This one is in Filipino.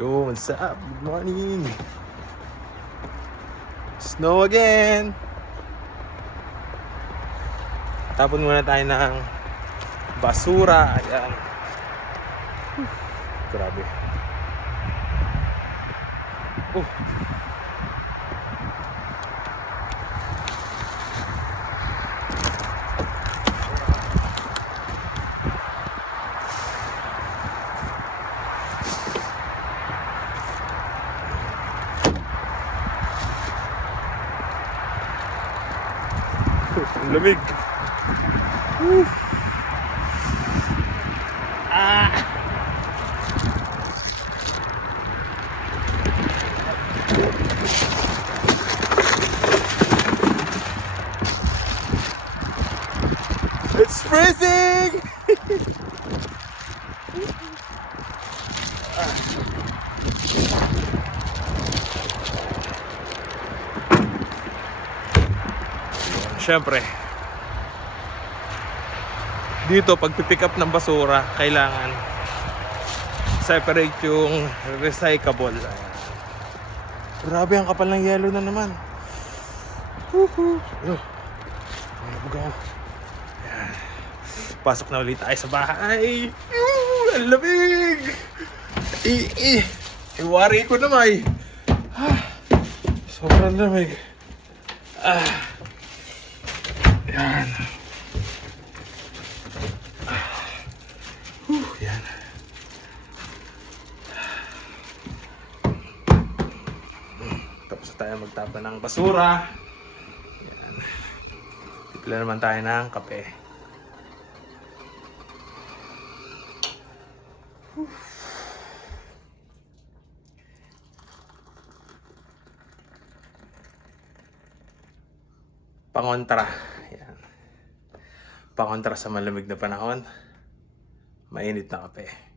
Yo, what's up? Good morning. Snow again. Tapon muna tayo ng basura. Ayan. Grabe. Ang lamig. It's freezing. Siyempre, dito pag pick up ng basura, kailangan separate yung recyclable. Ayan. Grabe, ang kapal ng yelo na naman. Ayan. Pasok na ulit tayo sa bahay. Ang lamig. Iwari ko na may. Sobrang lamig. Yan. Yan. Tapos na tayo magtapa ng basura. Yan. Tipla naman tayo ng kape. Pangontra. Yan. Pangontra sa malamig na panahon. Mainit na kape.